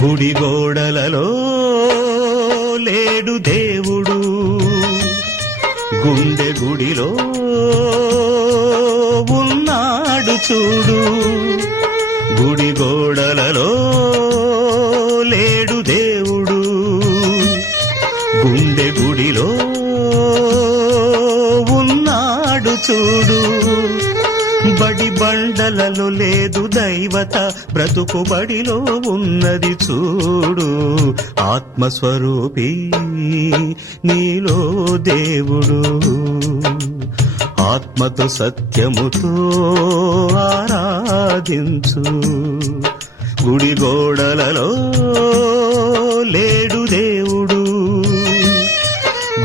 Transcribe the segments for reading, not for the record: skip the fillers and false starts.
గుడి గోడలలో లేడు దేవుడు, గుండె గుడిలో ఉన్నాడు చూడు. గుడి గోడలలో లేడు దేవుడు, గుండె గుడిలో ఉన్నాడు చూడు. బడి బండలలో లేదు దైవత, బ్రతుకు బడిలో ఉన్నది చూడు. ఆత్మస్వరూపి నీలో దేవుడు, ఆత్మతో సత్యముతో ఆరాధించు. గుడి గోడలలో లేడు దేవుడు,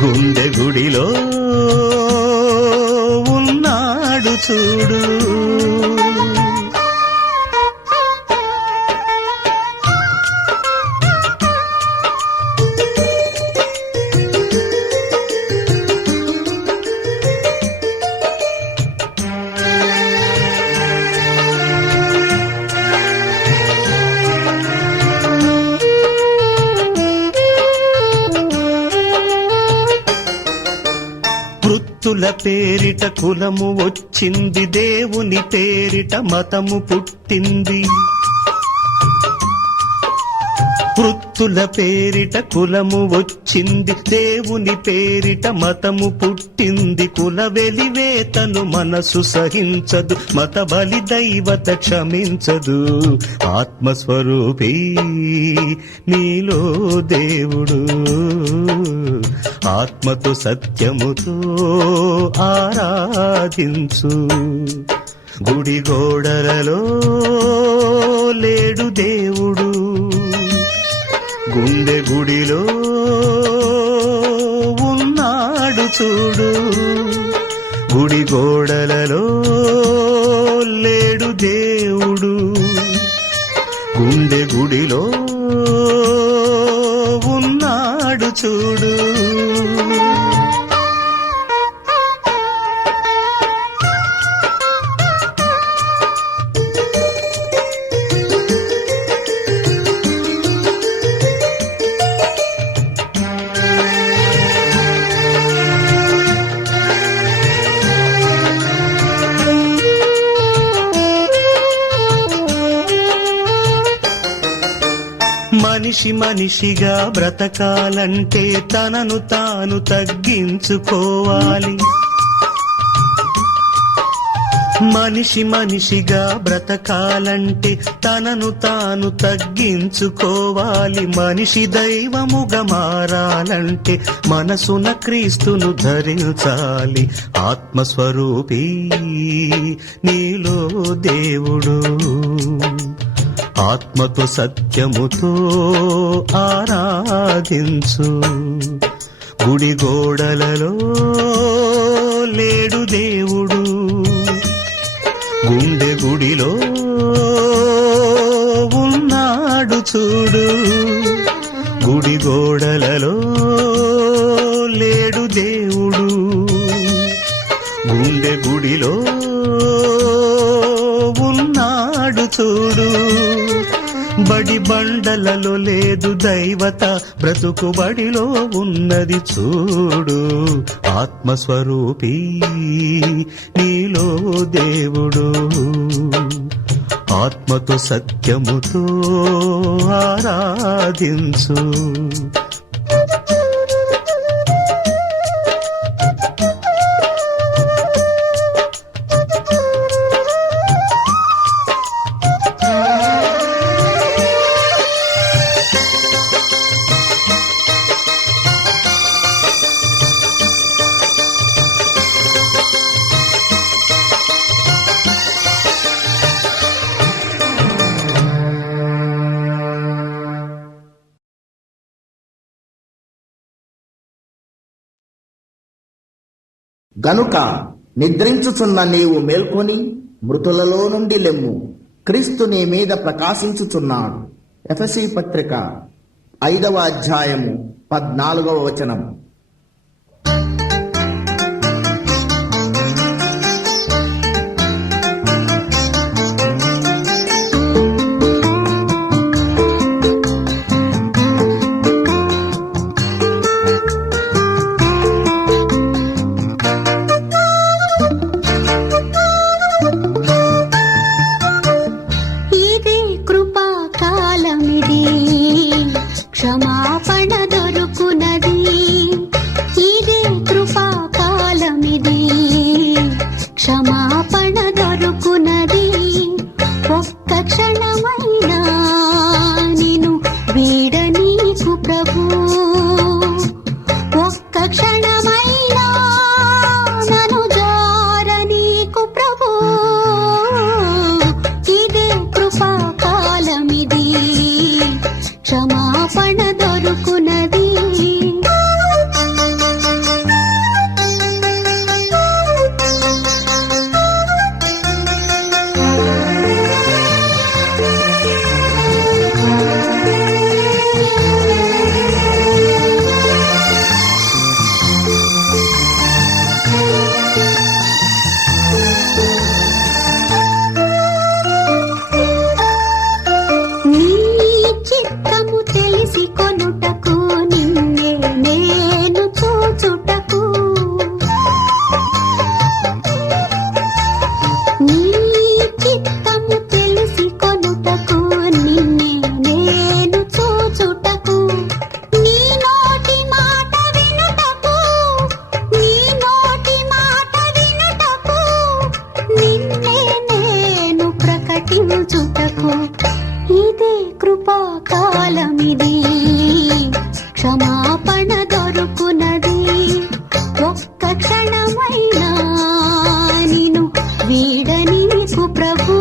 గుండె గుడిలో ఉన్నాడు చూడు. వృత్తుల పేరిట కులము వచ్చింది, దేవుని పేరిట మతము పుట్టింది. వృత్తుల పేరిట కులము వచ్చింది, దేవుని పేరిట మతము పుట్టింది. కుల వెలివేతను మనసు సహించదు, మత బలి దైవత క్షమించదు. ఆత్మస్వరూపి నీలో దేవుడు, ఆత్మతో సత్యముతో ఆరాధించు. గుడి గోడలలో లేడు దేవుడు, గుండె గుడిలో ఉన్నాడు చూడు. గుడి గోడలలో లేడు దేవుడు, గుండె గుడిలో ఉన్నాడు చూడు. మనిషి మనిషిగా బ్రతకాలంటే తనను తాను తగ్గించుకోవాలి. మనిషి మనిషిగా బ్రతకాలంటే తనను తాను తగ్గించుకోవాలి. మనిషి దైవముగా మారాలంటే మనసున క్రీస్తును ధరించాలి. ఆత్మస్వరూపి నీలో దేవుడు, ఆత్మతో సత్యముతో ఆరాధించు. గుడి గోడలలో లేడు దేవుడు, గుండె గుడిలో ఉన్నాడు చూడు. గుడి గోడలలో లేడు దేవుడు, గుండె గుడిలో ఉన్నాడు చూడు. బడి బండలలో లేదు దైవత, బ్రతుకు బడిలో ఉన్నది చూడు. ఆత్మస్వరూపి నీలో దేవుడు, ఆత్మతో సత్యముతో ఆరాధించు. గనుక నిద్రించుచున్న నీవు మేల్కొని మృతులలో నుండి లెమ్ము, క్రీస్తు నీ మీద ప్రకాశించుచున్నాడు. ఎఫెసీ పత్రిక 5వ అధ్యాయము 14వ వచనం. క్షమాపణ దొరుకునది. ఇదే కృపాకాలమిది, క్షమాపణ దొరుకునది. ఒక్క క్షణమైనా నిన్ను వీడనీకు ప్రభు,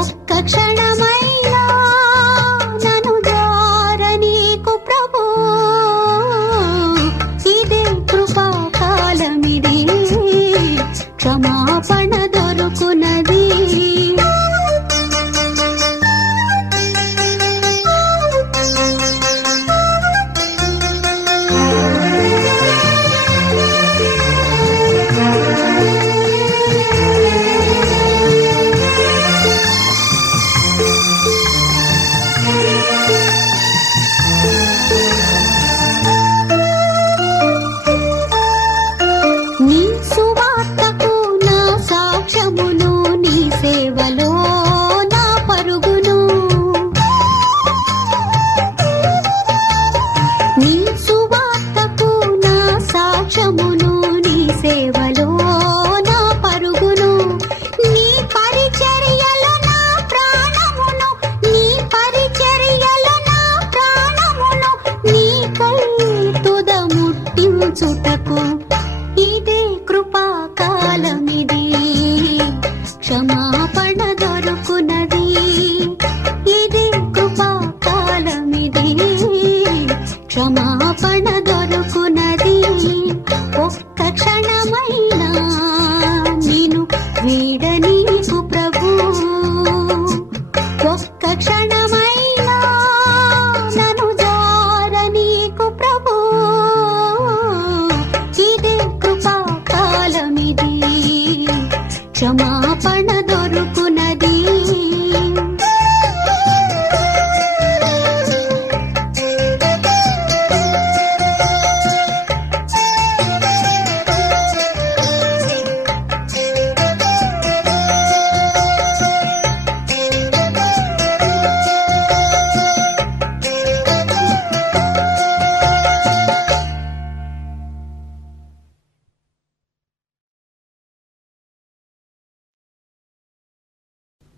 ఒక్క క్షణమైనా నన్ను జారనీకు ప్రభు. ఇదే కృపాకాలమిది, క్షమాపణ దొరుకునది. నీ సువార్తకు నా సాక్ష్యమును, నీ సేవలో నా పరుగును. నీ సువార్తకు నా సాక్ష్యమును, నీ సేవలో నా పరుగును. నీ పరిచర్యలో నా ప్రాణమును, నీ పరిచర్యలో నా ప్రాణమును, నీకై తుదముట్టించుటకు. ఇదే కృపాకాలమిది, క్షమాపణ దొరుకునది. ఇదే కృపాకాలమిది, క్షమాపణ దొరుకునది. ఒక్క క్షణమైనా నిన్ను వీడనీకు ప్రభు, ఒక్క క్షణమైనా నన్ను జారనీకు ప్రభు. ఇదే కృపాకాలమిది, క్షమాపణ దొరుకునది.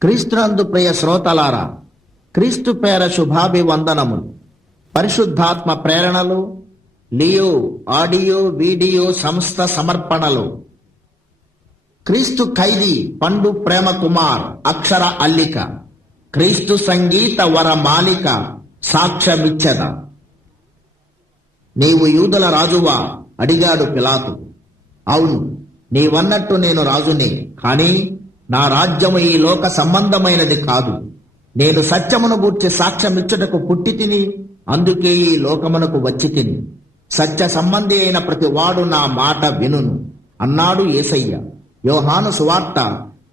క్రీస్తునందు ప్రియ శ్రోతలారా, క్రీస్తు పేర శుభాభివందనములు. పరిశుద్ధాత్మ ప్రేరణలు, లియో ఆడియో వీడియో సంస్థ సమర్పణలు. క్రీస్తు ఖైదీ పండు ప్రేమ కుమార్ అక్షర అల్లిక. క్రీస్తు సంగీత వర మాలిక సాక్ష్యమిచ్చద. నీవు యూదుల రాజువా అడిగాడు పిలాతు. అవును, నీవన్నట్టు నేను రాజునే, కానీ నా రాజ్యము ఈ లోక సంబంధమైనది కాదు. నేను సత్యమును గూర్చి సాక్ష్యమిచ్చుటకు పుట్టి తిని, అందుకే ఈ లోకమునకు వచ్చి తిని. సత్య సంబంధి అయిన ప్రతి వాడు నా మాట వినును అన్నాడు యేసయ్య. యోహాను సువార్త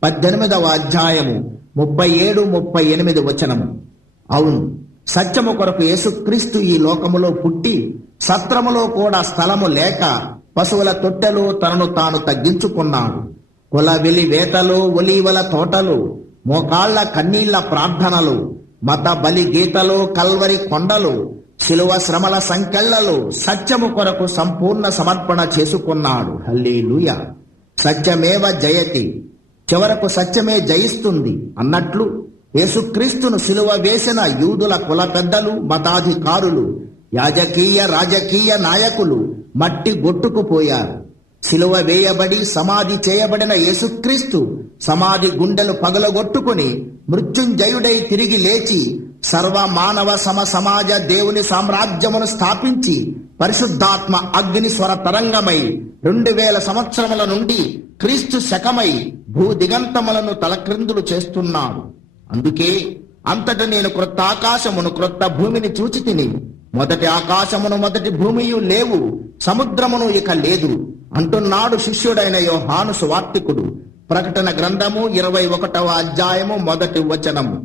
18వ అధ్యాయము 37-38 వచనము. అవును, సత్యము కొరకు యేసుక్రీస్తు ఈ లోకములో పుట్టి, సత్రములో కూడా స్థలము లేక పశువుల తొట్టెలో తనను తాను తగ్గించుకున్నాడు. కుల వెలి వేతలు, ఒలీవల తోటలు, మోకాళ్ల కన్నీళ్ల ప్రార్థనలు, మత బలి గీతలు, కల్వరి కొండలు, శిలువ శ్రమల సంకెళ్లలు సత్యము కొరకు సంపూర్ణ సమర్పణ చేసుకున్నాడు. హల్లెలూయా. సత్యమేవ జయతి, చివరకు సత్యమే జయిస్తుంది అన్నట్లు యేసుక్రీస్తును సిలువ వేసిన యూదుల కుల పెద్దలు, మతాధికారులు, రాజకీయ నాయకులు మట్టి గొట్టుకుపోయారు. సిలువ వేయబడి సమాధి చేయబడిన యేసుక్రీస్తు సమాధి గుండెలు పగలగొట్టుకుని మృత్యుంజయుడై తిరిగి లేచి సర్వ మానవ సమాజ దేవుని సామ్రాజ్యమును స్థాపించి పరిశుద్ధాత్మ అగ్ని స్వర తరంగమై 2000 సంవత్సరముల నుండి క్రీస్తు శకమై భూ దిగంతములను తలక్రిందులు చేస్తున్నాడు. అందుకే అంతట నేను క్రొత్త ఆకాశమును క్రొత్త భూమిని చూచి తిని, మొదటి ఆకాశమును మొదటి భూమియు లేవు, సముద్రమును ఇక లేదు అంటున్నాడు శిష్యుడైన యోహాను సువార్తికుడు. ప్రకటన గ్రంథము 21వ అధ్యాయము 1వ వచనము.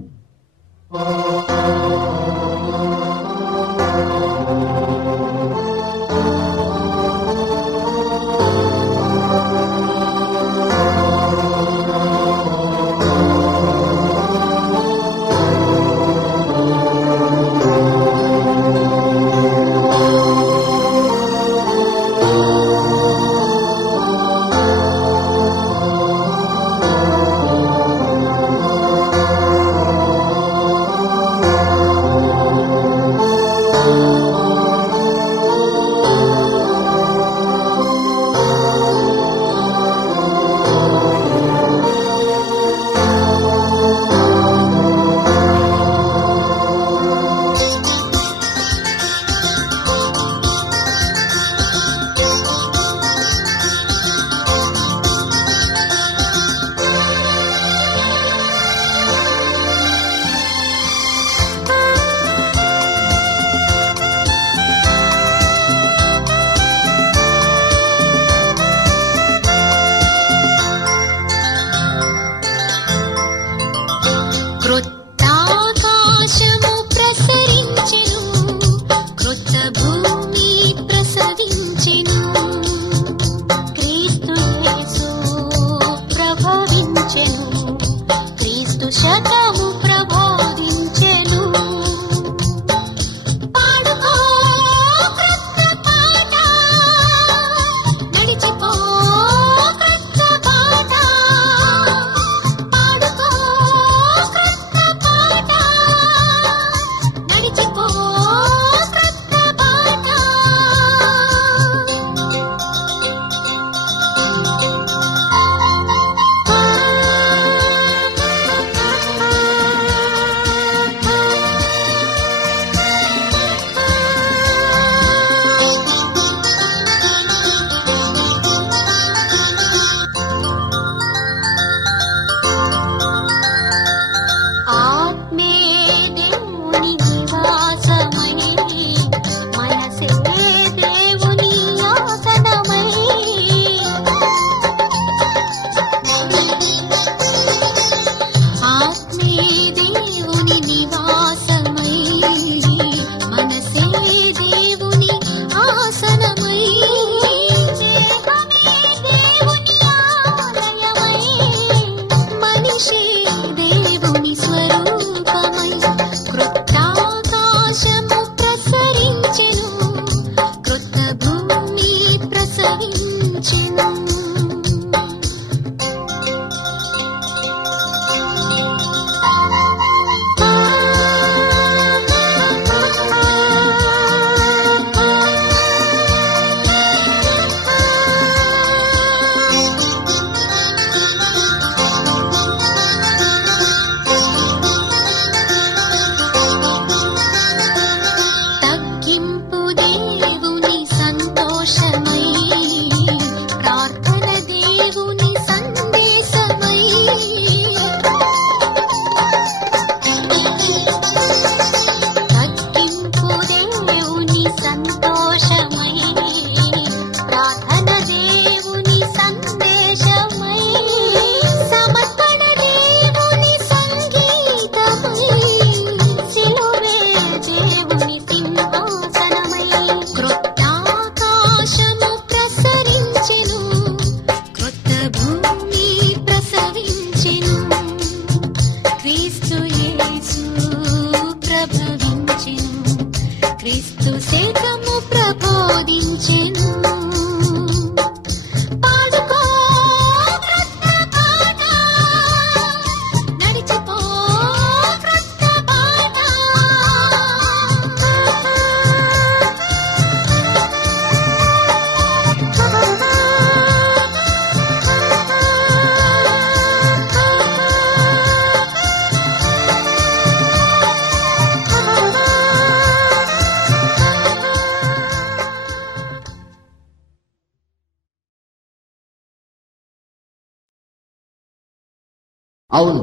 అవును,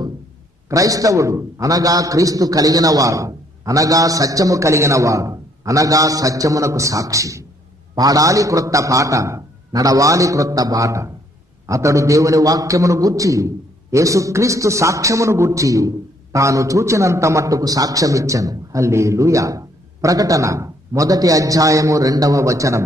క్రైస్తవుడు అనగా క్రీస్తు కలిగినవాడు, అనగా సత్యము కలిగినవాడు, అనగా సత్యమునకు సాక్షి. పాడాలి క్రొత్త పాట, నడవాలి క్రొత్త బాట. అతడు దేవుని వాక్యమును గూర్చి, యేసుక్రీస్తు సాక్ష్యమును గూర్చి తాను చూచినంత మట్టుకు సాక్ష్యమిచ్చెను. హల్లెలూయా. ప్రకటన 1వ అధ్యాయము 2వ వచనం.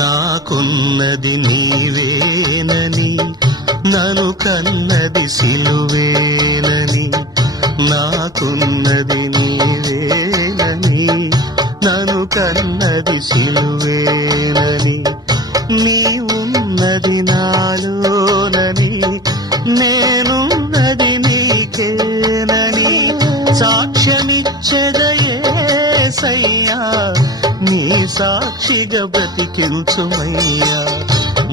నాకున్నది నీవేనని, నన్ను కన్నది సిలువేనని. నాకున్నది నీవేనని, నన్ను కన్నది సిలువేనని. నీవున్నది నాలోనని, నేనున్నది నీకేనని. సాక్ష్యమిచ్చెదయేసయ్యా, నీ సాక్షిగా బ్రతికించుమయ్యా.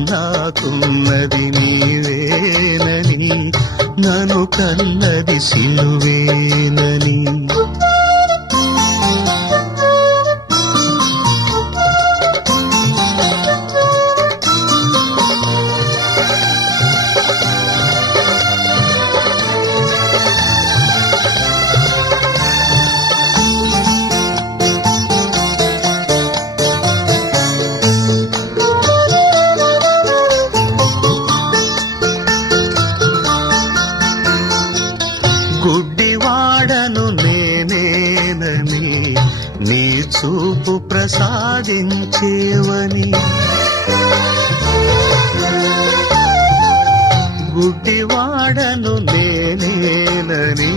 నాకున్నది నీవేనని, నన్ను కన్నది సిలువేనని. గుడ్డివాడను నేనేనని, నీ చూపు ప్రసాదించేవని. గుడ్డివాడను నేనేనని,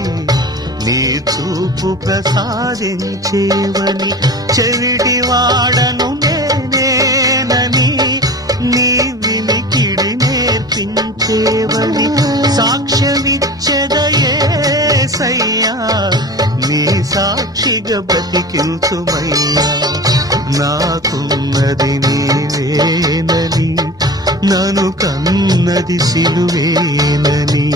నీ చూపు ప్రసాదించేవని. చెవిటివాడను నేనేనని, నీ వినికిడి నేర్పించేవని. సాక్ష్యమిచ్చెదయేసయ్యా, నీ సాక్షిగా బ్రతికించుమయ్యా. నాకున్నది నీవేనని, నన్ను కన్నది సిలువేనని.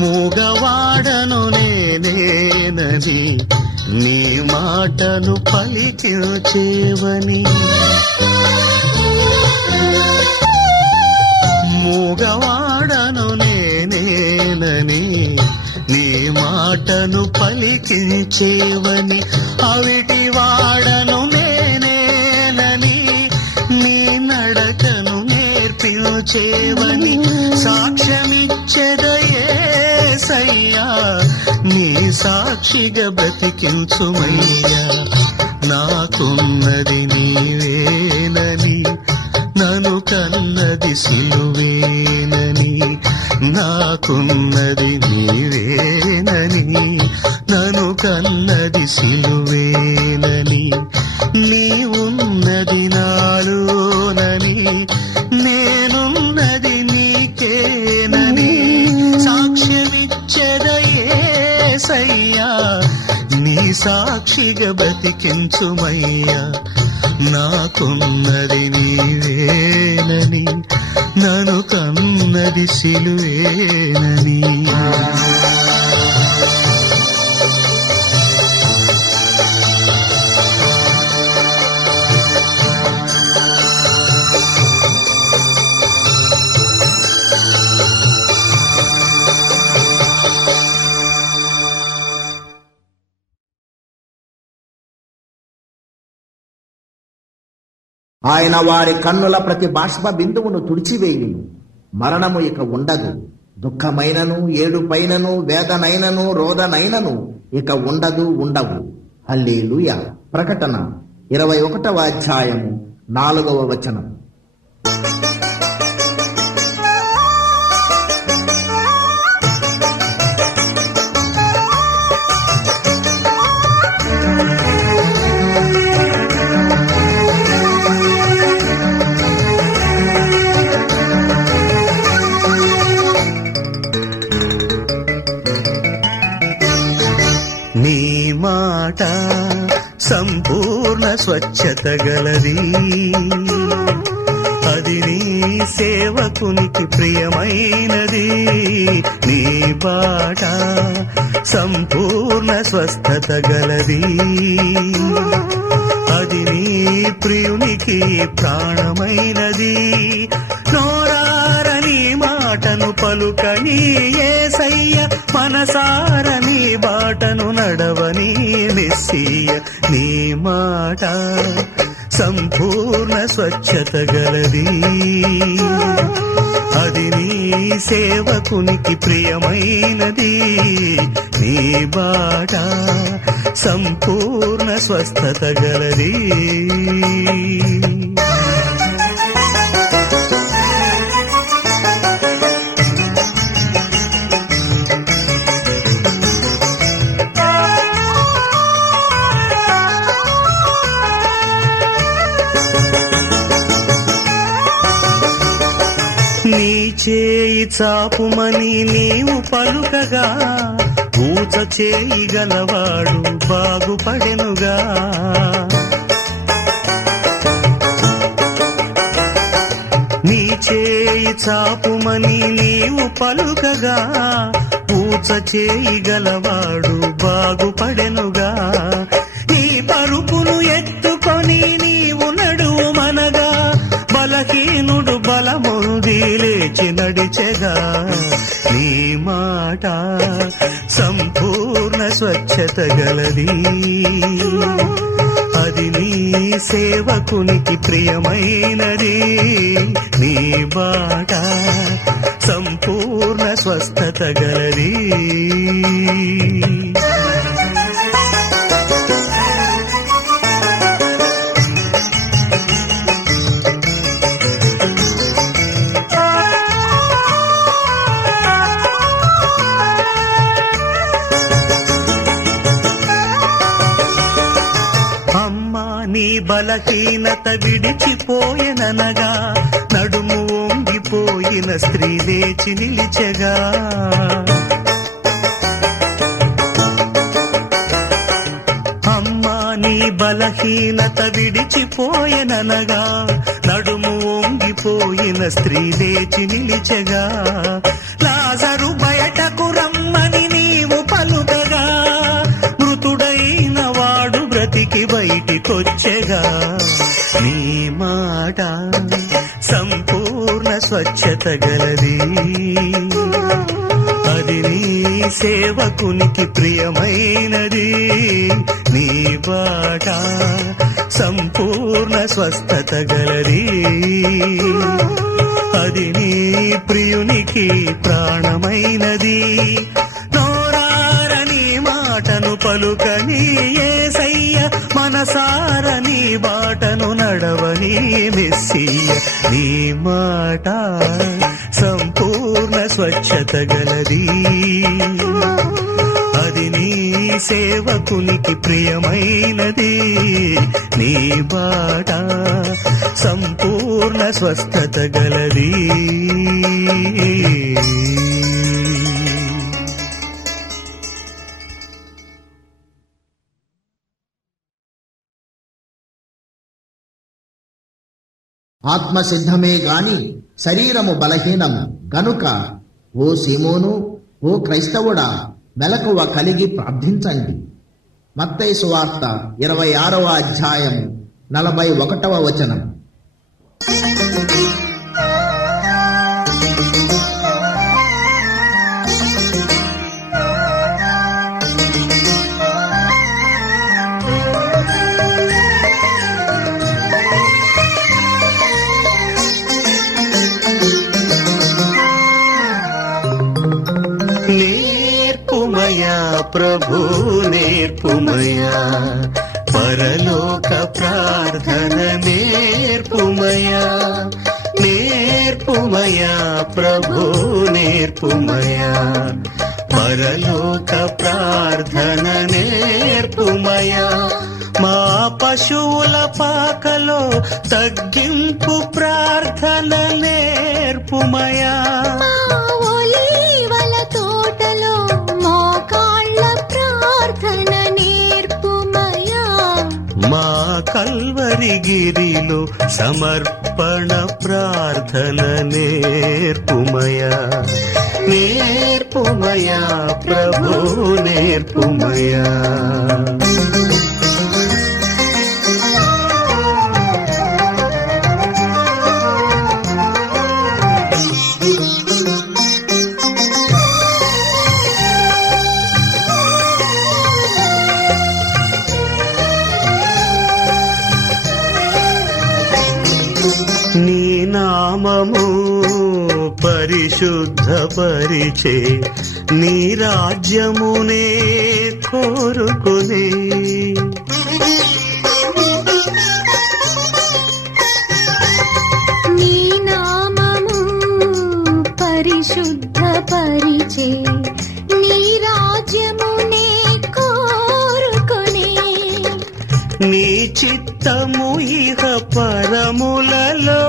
మూగవాడను నేనేనని, నీ మాటను పలికించేవని. మూగవాడను నేనేనని, నీ మాటను పలికించేవని. అవిటివాడను నేనేనని, నీ నడకను నేర్పించేవని. సాక్ష్యమిచ్చెదయేసయ్యా, నీ సాక్షిగా బ్రతికించుమయ్యా. నాకున్నది నీవేనని, నన్ను కన్నది సిలువేనని. నాకున్నది నీవేనని, నన్ను కన్నది సిలువేనని. నీవున్నది నాలోనని, నేనున్నది నీకేనని. సాక్ష్యమిచ్చెదయేసయ్యా, నీ సాక్షిగా బ్రతికించుమయ్యా. నాకున్నది నీవేనని, నన్ను కన్నది సిలువేనని. ఆయన వారి కన్నుల ప్రతి బాష్ప బిందువును తుడిచివేయును. మరణము ఇక ఉండదు. దుఃఖమైనను, ఏడుపైనను, వేదనైనను, రోదనైనను ఇక ఉండవు. హల్లెలూయా. ప్రకటన 21వ అధ్యాయము 4వ వచనం. సంపూర్ణ స్వచ్ఛత గలది అది నీ సేవకునికి ప్రియమైనది నీ బాట సంపూర్ణ స్వస్థత గలది అది నీ ప్రియునికి ప్రాణమైనది నోరారని మాటను పలుకని యేసయ్య మనసారని బాటను నడవని మెస్సియ నీ మాట సంపూర్ణ స్వచ్ఛత గలది అది నీ సేవకునికి ప్రియమైనది నీ బాట సంపూర్ణ స్వస్థత గలది నీ చేయి చాపుమని నీవు పలుకగా ఊచ చేయి గలవాడు బాగుపడెనుగా నీ చేయి చాపుమని నీవు పలుకగా ఊచ చేయి గలవాడు బాగుపడెనుగా నీ పరుపును ఎత్తుకొని నీవు నడువు మనగా బలహీనుడు బలముంది లేచి నడిచెగా నీ మాట సంపూర్ణ స్వచ్ఛత గలది అది నీ సేవకునికి ప్రియమైనది నీ బాట సంపూర్ణ స్వస్థత గలది నీ బలహీనత విడిచిపోయెననగా నడుము వంగిపోయిన స్త్రీ లేచి నిలిచెగా అమ్మా నీ బలహీనత విడిచిపోయెననగా నడుము వంగిపోయిన స్త్రీ లేచి నిలిచెగా లాజరు బయటకు రమ్మని నీవు పలుకగా మృతుడైన వాడు బ్రతికి బయటికొచ్చెగా నీ మాట సంపూర్ణ స్వచ్ఛత గలది అది నీ సేవకునికి ప్రియమైనది నీ బాట సంపూర్ణ స్వస్థత గలది అది నీ ప్రియునికి ప్రాణమైనది నోరారని మాటను పలుకని యేసయ్య మనసారని బాటను నడవని మెస్సియ నీ మాట సంపూర్ణ స్వచ్ఛత గలది అది నీ సేవకునికి ప్రియమైనది నీ బాట సంపూర్ణ స్వస్థత గలది ఆత్మ సిద్ధమే గాని శరీరము బలహీనము గనుక ఓ సీమోను ఓ క్రైస్తవుడా మెలకువ కలిగి ప్రార్థించండి. మత్తయి సువార్త 26వ అధ్యాయము 41వ వచనం. నేర్పుమయా ప్రభు నేర్పుమయా పరలోక ప్రార్థన నేర్పుమయా నేర్పుమయా ప్రభు నేర్పుమయా పరలోక ప్రార్థన నేర్పుమయా మా పశువుల పాకలో తగ్గింపు ప్రార్థన నేర్పుమయా ఒలీవల తోటలో మోకాళ్ళ ప్రార్థన నేర్పుమయా మా కల్వరి గిరిలో సమర్పణ ప్రార్థన నేర్పుమయా నేర్పుమయా ప్రభు నేర్పుమయా. నీ నామము పరిశుద్ధపరిచే నీ రాజ్యమునే కోరుకునే నీ నామము పరిశుద్ధపరిచే నీ రాజ్యమునే కోరుకునే నీ చిత్తము ఇహ పరములలో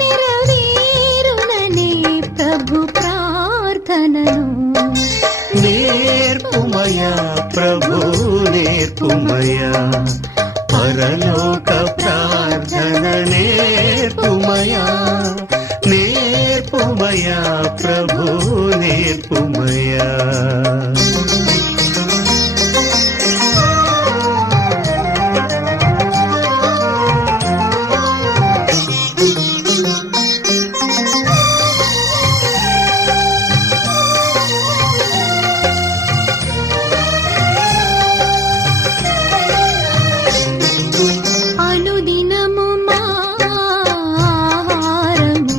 నెరవేరుననే ప్రభు ప్రార్థనను నేర్పుమయా ప్రభు నేర్పుమయా పరలోక ప్రార్థన నేర్పుమయా నేర్పుమయా ప్రభు నేర్పుమయా. అనుదినము మా ఆహారము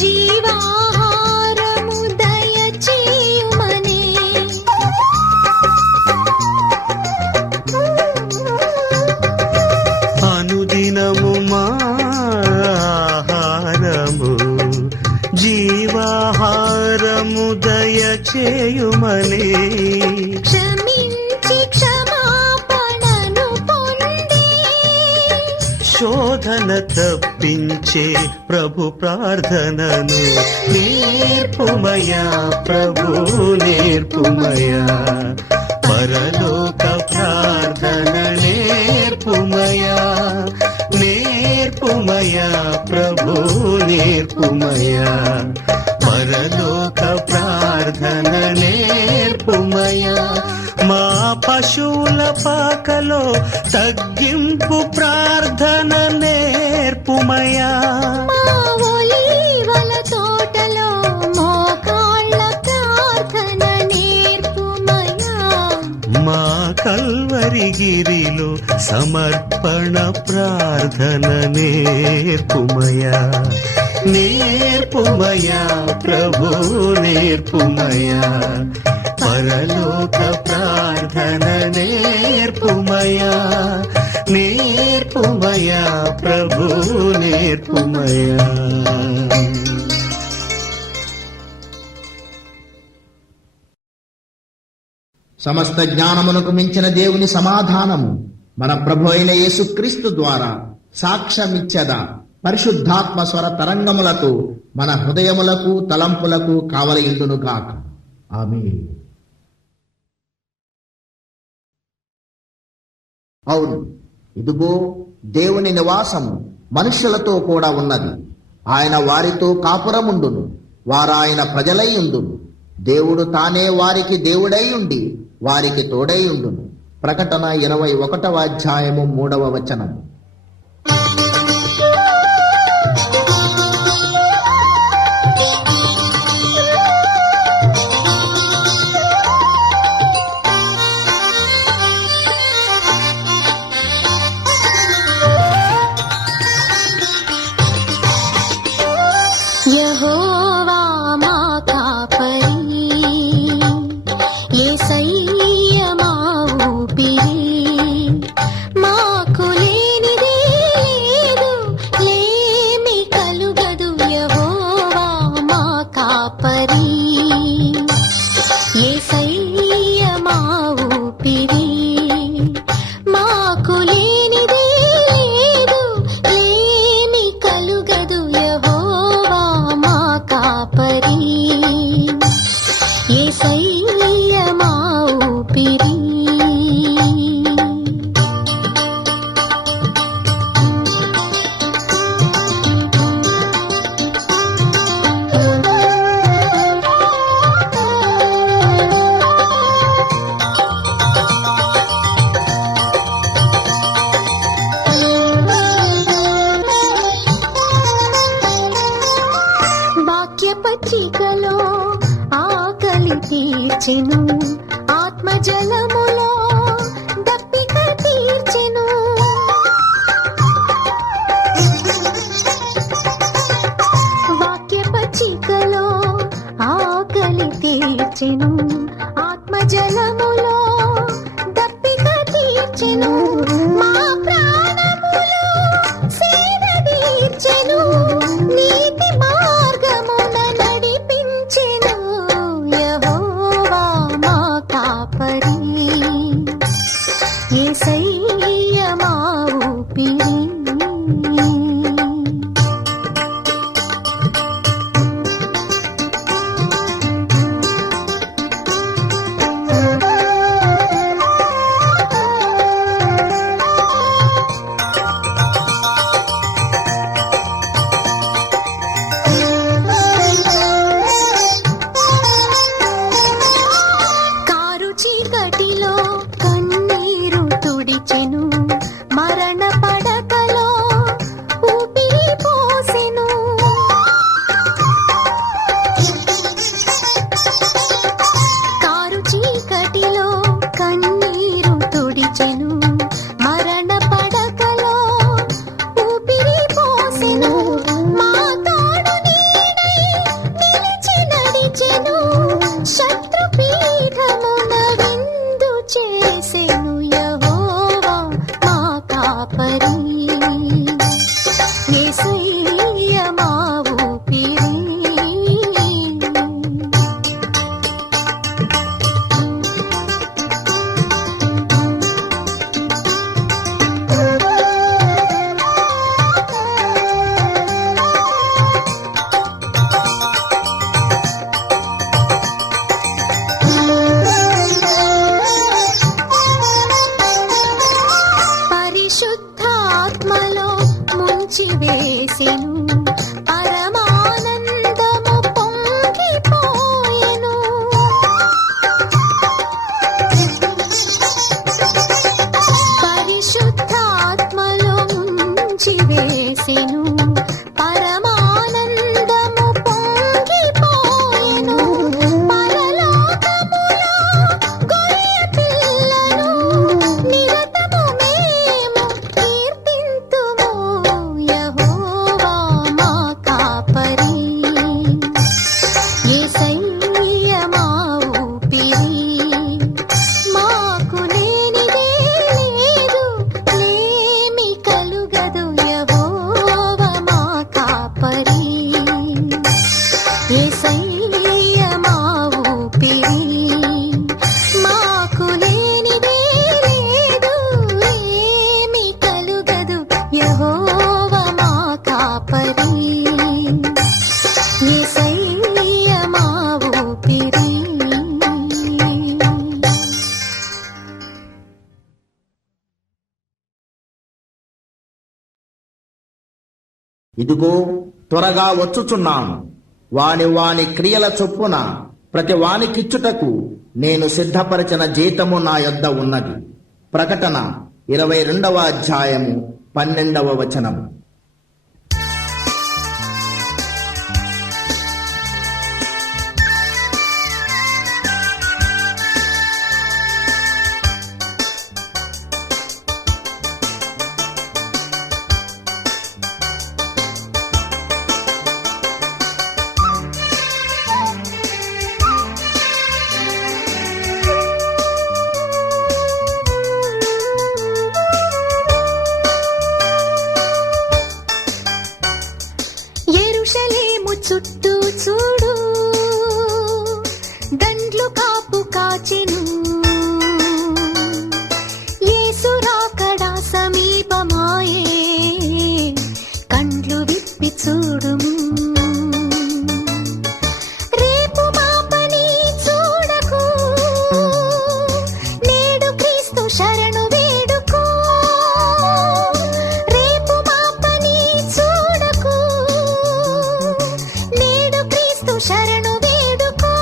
జీవాహారము దయచేయుమనే అనుదినము మా ఆహారము జీవాహారము దయచేయుమనే క్షమించి క్షమాపణను పొంది శోధన తప్పించే ప్రభు ప్రార్థనను నేర్పుమయా ప్రభు నేర్పుమయా పరలోక ప్రార్థన నేర్పుమయా నేర్పుమయా ప్రభు నేర్పుమయా పరలోక ప్రార్థన నేర్పుమయా. మా పశువుల పాకలో తగ్గింపు ప్రార్థన నేర్పుమయా మా ఒలీవల తోటలో మోకాళ్ళ ప్రార్థన నేర్పుమయా మా కల్వరి గిరిలో సమర్పణ ప్రార్థన నేర్పుమయా నేర్పుమయా ప్రభు నేర్పుమయా పరలోక ప్రార్థన నేర్పుమయా నేర్పుమయా ప్రభు నేర్పుమయా. సమస్త జ్ఞానమునకు మించిన దేవుని సమాధానము మన ప్రభు అయిన యేసుక్రీస్తు ద్వారా సాక్ష్యమిచ్చద పరిశుద్ధాత్మ స్వర తరంగములతో మన హృదయములకు తలంపులకు కావలియుండును గాక. ఆమేన్. అవును, ఇదిగో దేవుని నివాసము మనుష్యులతో కూడా ఉన్నది. ఆయన వారితో కాపురముండును, వారాయన ప్రజలై ఉండును. దేవుడు తానే వారికి దేవుడై ఉండి వారికి తోడై ఉండును. ప్రకటన 21వ అధ్యాయము 3వ వచనము. యెహోవా మా కాపరి యేసయ్య మా ఊపిరి మాకు లేని ముంచివేసెను పరమానందము పొంగిపోయెను పరిశుద్ధాత్మలో ముంచివేసెను పరమానందము పొంగిపోయెను పరలోకములో గొర్రె పిల్లను నిరతము మేము కీర్తింతుము యెహోవా మా కాపరి యేసయ్య మా ఊపిరి మాకు లేనిదే లేదు లేమి కలుగదు యెహోవా మా కాపరి యేసయ్య మా ఊపిరి మాకు లేనిదే లేదు లేమి కలుగదు యెహోవా మా కాపరి యేసయ్య మా ఊపిరి ఇదిగో త్వరగా వచ్చుచున్నాను. వాని వాని క్రియల చొప్పున ప్రతి వానికిచ్చుటకు నేను సిద్ధపరచిన జీతము నా యొద్ద ఉన్నది. ప్రకటన 22వ అధ్యాయము 12వ వచనము. యెరూషలేము చుట్టూ చూడు దండ్లు కాపు కాచెను యేసు రాకడ సమీపమాయే కండ్లు విప్పి చూడుము రేపు మాపని చూడకు నేడు క్రీస్తు శరణు వేడుకో రేపు మాపని చూడకు నేడు క్రీస్తు శరణు వేడుకో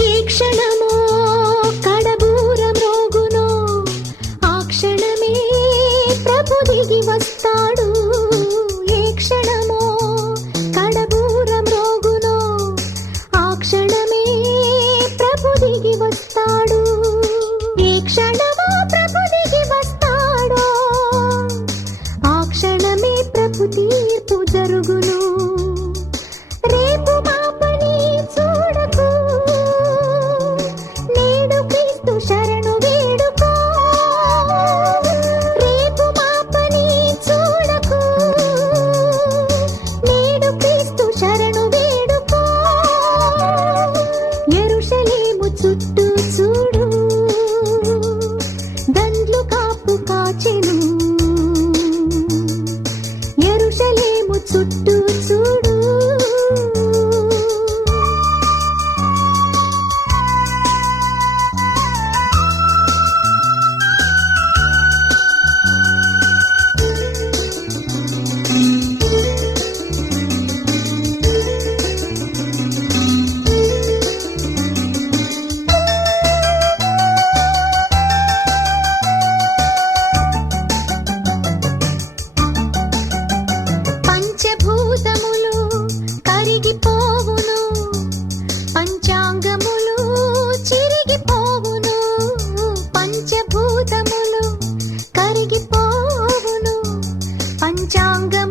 ఈ క్షణమో కడబూరం రోగునో ఆ క్షణమే ప్రభు దిగి వస్తాడు ఏ క్షణమో కడబూరం రోగునో ఆ క్షణమే ప్రభు దిగి వస్తాడు ఏ క్షణమో ప్రభు దిగి వస్తాడో ఆ క్షణమే ప్రభు తీర్పు జరుగును రేపు మాపని చూడకు నేడు క్రీస్తు శరణు వేడుకో రేపు మాపని చూడకు నేడు క్రీస్తు శరణు వేడుకో యెరూషలేము చుట్టూ చూడు దండ్లు కాపు కాచెను యెరూషలేము చుట్టూ చూడు పంచభూతములు కరిగిపోవును పంచాంగములు చిరిగిపోవును పంచభూతములు కరిగిపోవును పంచాంగములు